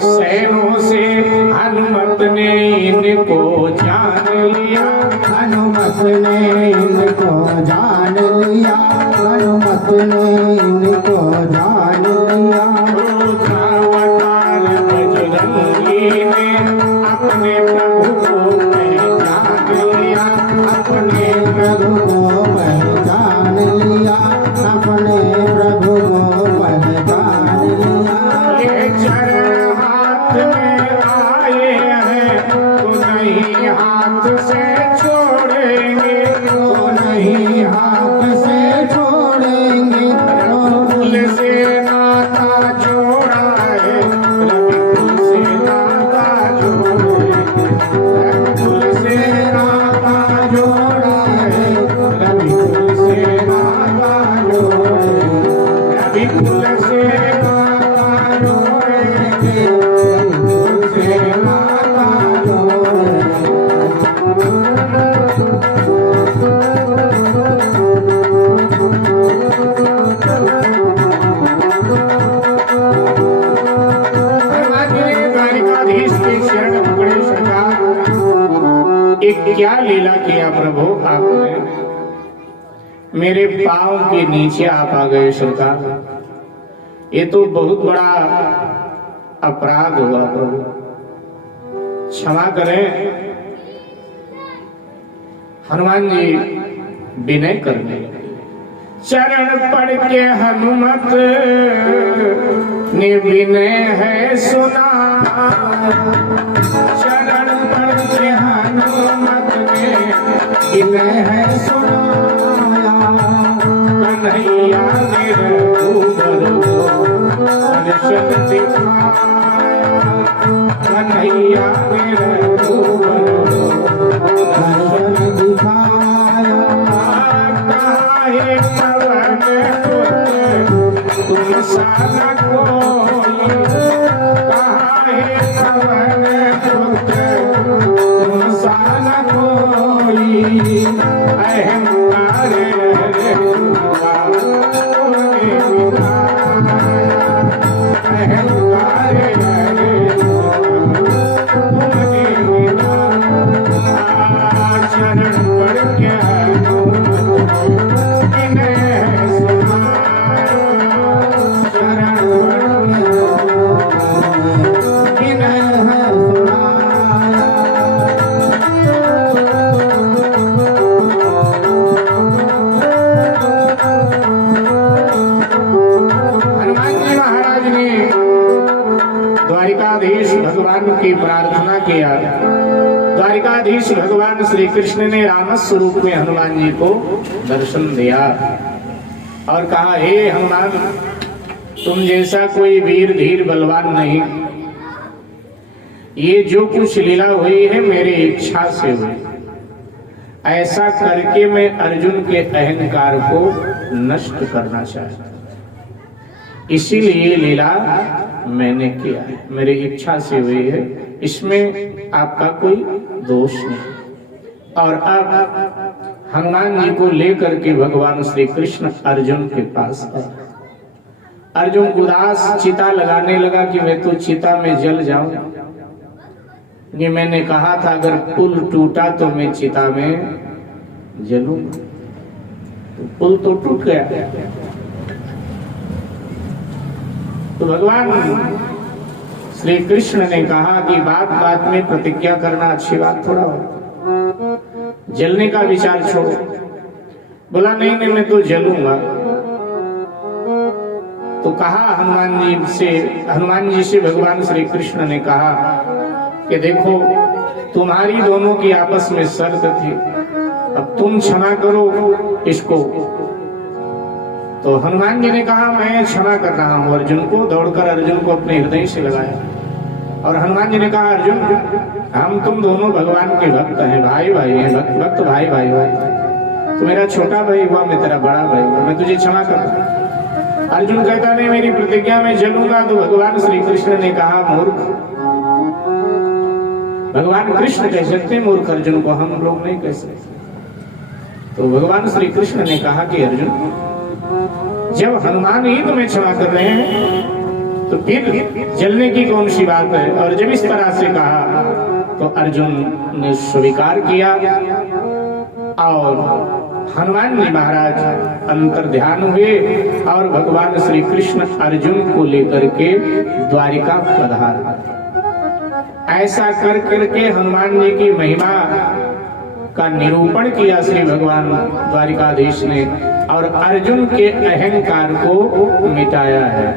सैनों से हनुमत ने इनको जान लिया, हनुमत ने इनको जान लिया, हनुमत ने इनको जान लिया। रुद्रावतार बजरंगी ने अपने प्रभु को पहचान लिया, अपने प्रभु को पहचान लिया, अपने प्रभु को पहचान लिया। ये चरण हाथ में आए हैं तो नहीं हाथ से छोड़ेंगे, तो नहीं हाथ से छोड़ेंगे, फूल से नाता जोड़ा है, रवि फूल से नाता जोड़ेंगे, फूल से नाता जोड़ा है, रवि फूल से नाता जोड़ेंगे, रवि फूल से नाता जोड़ेंगे, फूल से नाता जोड़ेंगे। द्वारिकाधीश के शरण पकड़े सरकार, एक क्या लीला किया प्रभु आपने, मेरे पांव के नीचे आप आ गए सरकार। ये तो बहुत बड़ा अपराध हुआ प्रभु, क्षमा करें। हनुमान जी विनय करने चरण पड़ के हनुमत ने विनय है सुना, चरण पड़ के हनुमत ने विनय है सुनाया। कन्हैया मेरे ऊपर दर्शन दिखाया, कन्हैया मेरे ऊपर दर्शन दिखाया। काहे पवन पुत्र तुम सा कोई, काहे पवन पुत्र तुम सा कोई। अहंकार रे अहंकार चरण पड़ के द्वारिकाधीश भगवान की प्रार्थना किया। द्वारिकाधीश भगवान श्री कृष्ण ने राम स्वरूप में हनुमान जी को दर्शन दिया और कहा, हे हनुमान, तुम जैसा कोई वीर धीर बलवान नहीं। ये जो कुछ लीला हुई है मेरी इच्छा से हुई। ऐसा करके मैं अर्जुन के अहंकार को नष्ट करना चाहता, इसीलिए लीला मैंने किया है, मेरी इच्छा से हुई है, इसमें आपका कोई दोष नहीं। और अब हनुमान जी को लेकर के भगवान श्री कृष्ण अर्जुन के पास आए। अर्जुन उदास चिता लगाने लगा कि मैं तो चिता में जल जाऊं। ये मैंने कहा था अगर पुल टूटा तो मैं चिता में जलूंगा, तो पुल तो टूट गया। तो भगवान श्री कृष्ण ने कहा कि बात बात में प्रतिज्ञा करना अच्छी बात थोड़ा हो, जलने का विचार छोड़ो। बोला नहीं नहीं मैं तो जलूंगा। तो कहा हनुमान जी से भगवान श्री कृष्ण ने कहा कि देखो तुम्हारी दोनों की आपस में शर्त थी, अब तुम क्षमा करो इसको। तो हनुमान जी ने कहा मैं क्षमा कर रहा हूं अर्जुन को। दौड़कर अर्जुन को अपने हृदय से लगाया और हनुमान जी ने कहा, अर्जुन हम तुम दोनों भगवान के भक्त हैं, भाई भाई हैं, भक्त भाई भाई भाई। तो मेरा छोटा भाई हुआ, मैं तेरा बड़ा भाई हुआ, मैं तुझे क्षमा करता हूं। अर्जुन कहता नहीं मेरी प्रतिज्ञा में जलूंगा। तो भगवान श्री कृष्ण ने कहा, मूर्ख, भगवान कृष्ण कह सकते मूर्ख अर्जुन को, हम लोग नहीं कह सकते। तो भगवान श्री कृष्ण ने कहा कि अर्जुन, जब हनुमान ही तुम्हें क्षमा कर रहे हैं तो फिर जलने की कौन सी बात है। और जब इस तरह से कहा तो अर्जुन ने स्वीकार किया और हनुमान जी महाराज अंतर ध्यान हुए और भगवान श्री कृष्ण अर्जुन को लेकर के द्वारिका पधारे। ऐसा कर करके हनुमान जी की महिमा का निरूपण किया श्री भगवान द्वारिकाधीश ने और अर्जुन के अहंकार को मिटाया है।